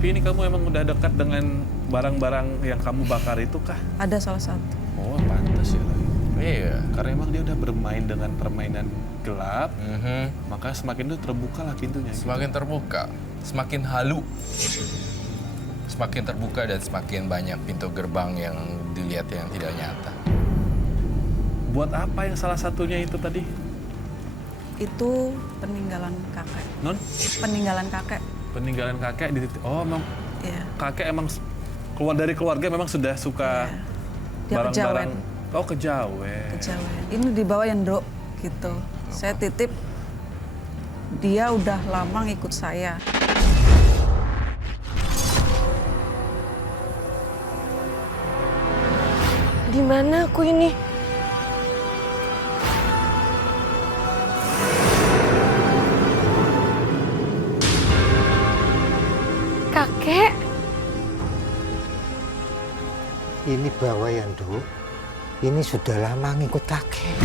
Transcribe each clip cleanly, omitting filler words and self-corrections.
CCTV ini kamu emang udah dekat dengan barang-barang yang kamu bakar itu kah? Ada salah satu. Oh, pantas ya. Iya. Karena emang dia udah bermain dengan permainan gelap, maka semakin itu terbuka lah pintunya. Semakin terbuka, semakin halu. Semakin terbuka dan semakin banyak pintu gerbang yang dilihat yang tidak nyata. Buat apa yang salah satunya itu tadi? Itu peninggalan kakek. Non? Peninggalan kakek. Peninggalan kakek di titik. Oh, emang Iya. kakek emang keluar dari keluarga memang sudah suka Iya. Dia barang-barang. kejawen. Oh, kejawen. Kejawen. Ini dibawa ya, Nduk, gitu. Saya titip. Dia udah lama ngikut saya. Di mana aku ini? Kakek? Ini bawa ya, Nduk. Ini sudah lama ngikut kakek.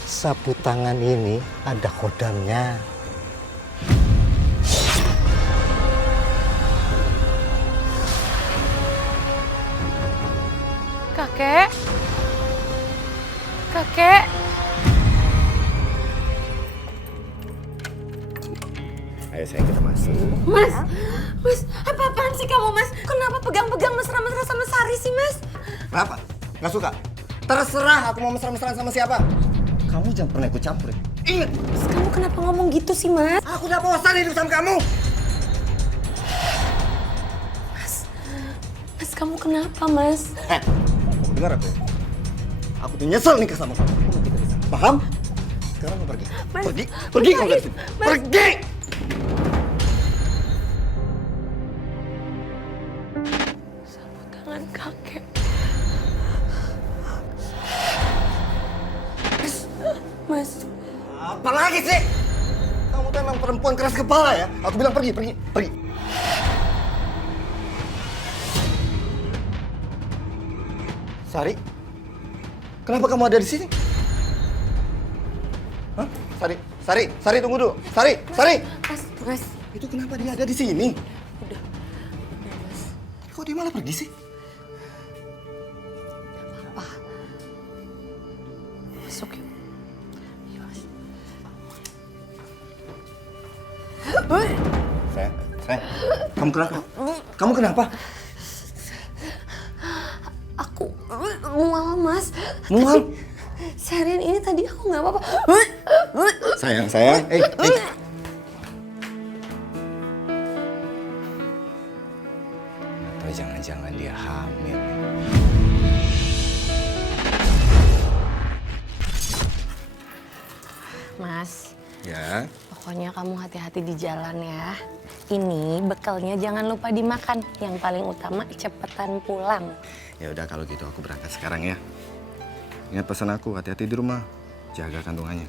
Sapu tangan ini ada kodamnya. Kakek? Kakek? Ayo sayang, kita masuk. Mas, apa-apaan sih kamu, Mas? Kenapa pegang-pegang mesra-mesra sama Sari sih, Mas? Kenapa? Nggak suka? Terserah aku mau mesra-mesraan sama siapa. Kamu jangan pernah ikut campur. Ingat, Mas, kamu kenapa ngomong gitu sih, Mas? aku udah bosan hidup sama kamu. Mas, kamu kenapa, Mas? Kamu dengar aku ya? Aku tuh nyesel nikah sama kamu. Kamu mau tinggal di sana. Paham? Sekarang kamu pergi. Mas, Pergi kamu dari sini. Mas. Pergi! Sapu tangan kakek. Mas, Apa lagi sih? Kamu tuh emang perempuan keras kepala ya? Aku bilang pergi. Sari, kenapa kamu ada di sini? Hah? Sari, tunggu dulu. Sari. Mas. Itu kenapa dia ada di sini? Udah, Mas. Kok dia malah pergi sih? Apa? Masuk yuk. Iya, Mas. Sayang, kamu kenapa? Aku mual, Mas. Mual? Seharian ini tadi aku nggak apa-apa. Sayang. Atau jangan-jangan dia hamil. Mas, Ya. pokoknya kamu hati-hati di jalan ya. Ini bekalnya jangan lupa dimakan. Yang paling utama cepetan pulang. Ya udah kalau gitu aku berangkat sekarang ya. Ingat pesan aku, hati-hati di rumah. Jaga kandungannya.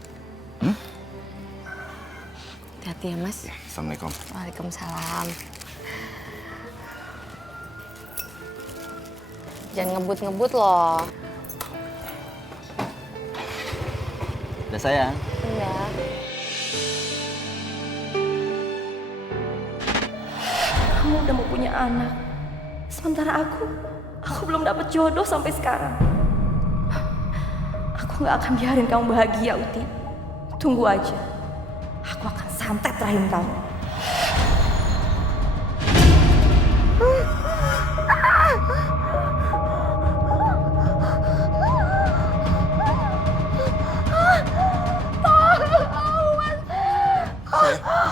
Hati-hati ya, Mas. Ya, Assalamualaikum. Waalaikumsalam. Jangan ngebut-ngebut loh. Udah sayang. Iya. Kamu udah mau punya anak. Sementara aku belum dapet jodoh sampai sekarang. Aku nggak akan biarin kamu bahagia, Uti. Tunggu aja. Aku akan santet rahim kamu.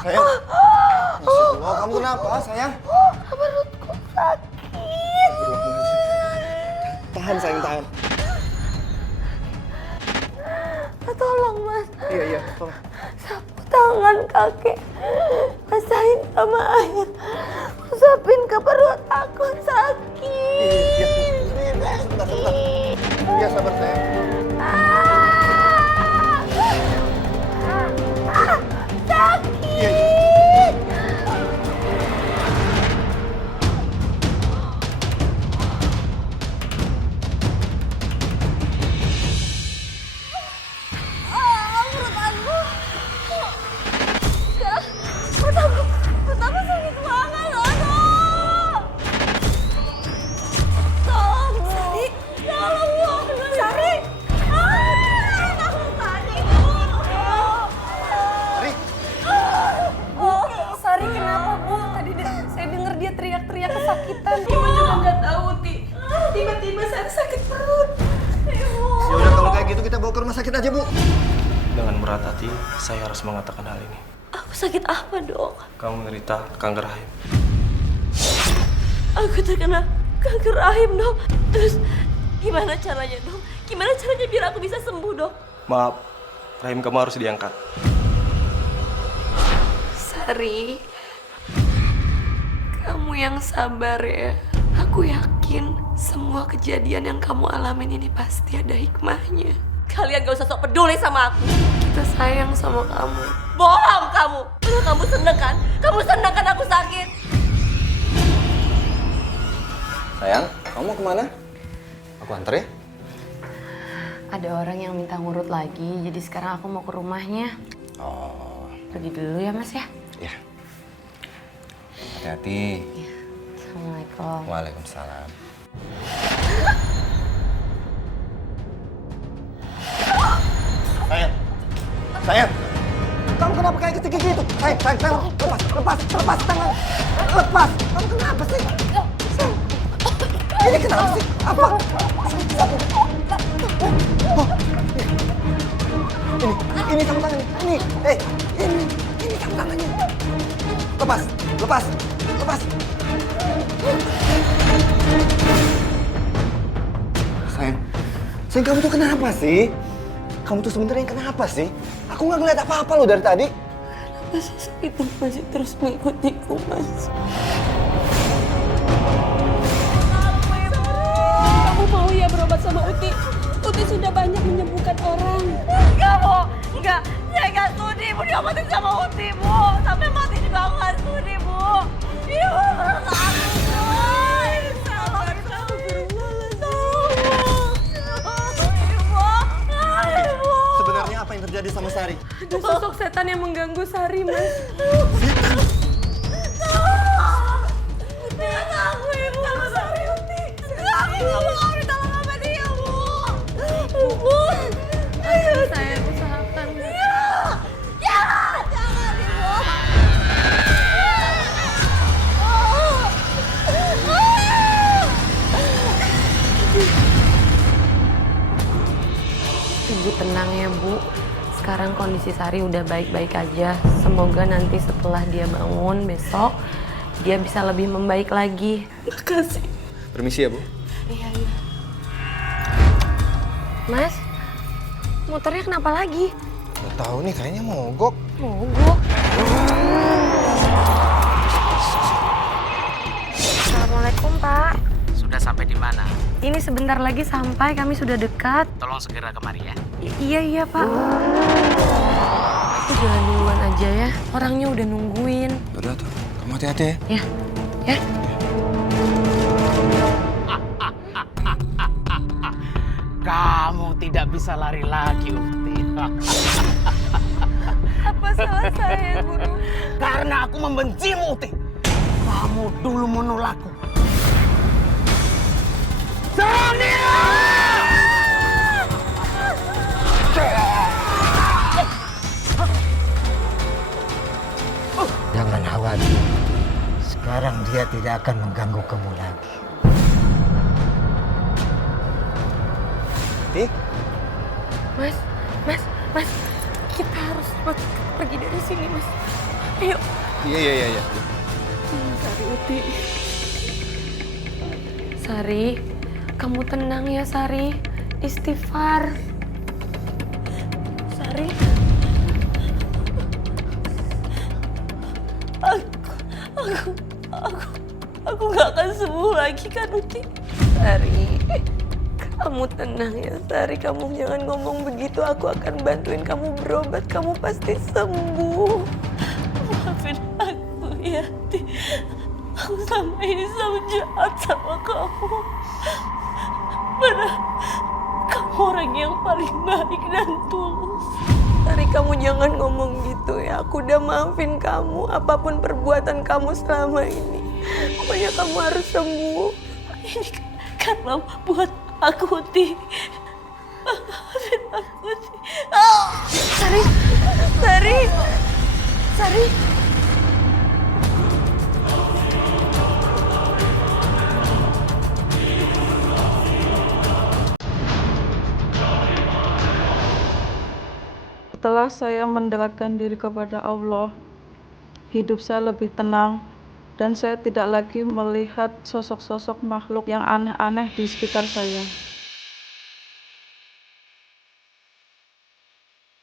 Sayang. Masya Allah, kamu kenapa sayang? Perutku sakit. Tahan sayang, tahan. Tolong, Mas. Iya, tolong. Sapu tangan kakek. Basahin sama air. Usapin ke perut aku sakit. Sebentar. Ya sabar sayang. Sakit. Perut aku rumah sakit aja, Bu. Dengan berat hati, saya harus mengatakan hal ini. Aku sakit apa, Dok? Kamu menderita kanker rahim. Aku terkena kanker rahim, Dok. Terus gimana caranya, Dok? Gimana caranya biar aku bisa sembuh, Dok? Maaf, rahim kamu harus diangkat. Sari, kamu yang sabar ya. Aku yakin semua kejadian yang kamu alamin ini pasti ada hikmahnya. Kalian gak usah sok peduli sama aku. Kita sayang sama kamu. Bohong kamu. Udah kamu seneng kan? Kamu seneng kan aku sakit? Sayang, kamu kemana? Aku antar ya. Ada orang yang minta ngurut lagi, jadi sekarang aku mau ke rumahnya. Oh, Pergi dulu ya Mas ya. ya. Hati-hati. Assalamualaikum. Waalaikumsalam. Sayang, kamu kenapa kayak gitu? Sayang, lepas tangan, lepas. Kamu kenapa sih? Ini kenapa sih? Apa? Oh. Ini sarung tangannya. Ini sarung tangannya. Lepas. Sayang, kamu tuh kenapa sih? Kamu tuh sebenarnya kenapa sih? Aku nggak ngeliat apa-apa loh dari tadi. Kenapa sosok itu masih terus mengikutiku, Mas? Kamu mau ya berobat sama Uti? Uti sudah banyak menyembuhkan orang. Enggak. Saya nggak sudi, Bu. Diobatin sama Uti, Bu. Sampai mati juga aku nggak sudi, Bu. Ibu, Sebenarnya apa yang terjadi sama Sari? ada sosok setan yang mengganggu Sari, Mas. Aku, Ibu. Sama Sari, Uti. Aku nggak mau ditolong sama dia, Bu. Bu. Ayo, saya usahakan. Jangan, Ibu. Ibu tenang ya Bu. Sekarang kondisi Sari udah baik-baik aja. Semoga nanti setelah dia bangun besok, dia bisa lebih membaik lagi. Makasih. Permisi ya, Bu. Iya. Mas, motornya kenapa lagi? Gak tahu nih, kayaknya mogok. Mogok. Assalamualaikum Pak. Sudah sampai di mana? Ini sebentar lagi sampai, kami sudah dekat. Tolong segera kemari ya. Iya Pak. Aku jalan duluan aja ya. Orangnya udah nungguin. Udah tuh, kamu hati-hati ya. Ya. Kamu tidak bisa lari lagi, Uti. Apa salah saya, Guru? Karena aku membencimu, Uti. Kamu dulu menolakku. Jangan khawatir. Sekarang dia tidak akan mengganggu kamu lagi. Mas. Kita harus pergi dari sini, Mas. Ayo. Iya. Sari, Uti. Sari, kamu tenang ya, Sari. Istighfar. Sari. Aku gak akan sembuh lagi kan, Uti? Sari, kamu tenang ya, Sari. Kamu jangan ngomong begitu. Aku akan bantuin kamu berobat. Kamu pasti sembuh. Maafin aku ya, Ti. Aku sama ini selalu jahat sama kamu. Padahal kamu orang yang paling baik dan tulus. Sari, kamu jangan ngomong gitu ya. Aku udah maafin kamu. Apapun perbuatan kamu selama ini. Pokoknya kamu harus sembuh. Ini karena buat aku, Ti. Maafin aku, Ti. Sari. Setelah saya mendekatkan diri kepada Allah, hidup saya lebih tenang dan saya tidak lagi melihat sosok-sosok makhluk yang aneh-aneh di sekitar saya.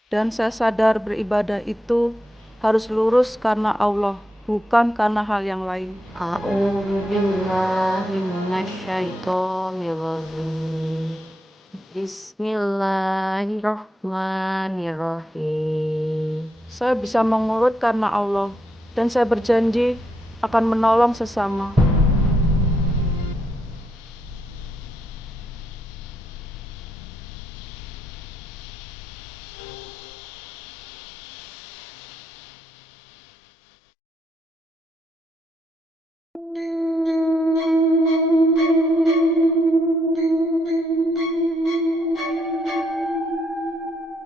Dan saya sadar beribadah itu harus lurus karena Allah, bukan karena hal yang lain. A'udzubillahiminasyaitonirrajim. Bismillahirrahmanirrahim. Saya bisa mengurut karena Allah, dan saya berjanji akan menolong sesama.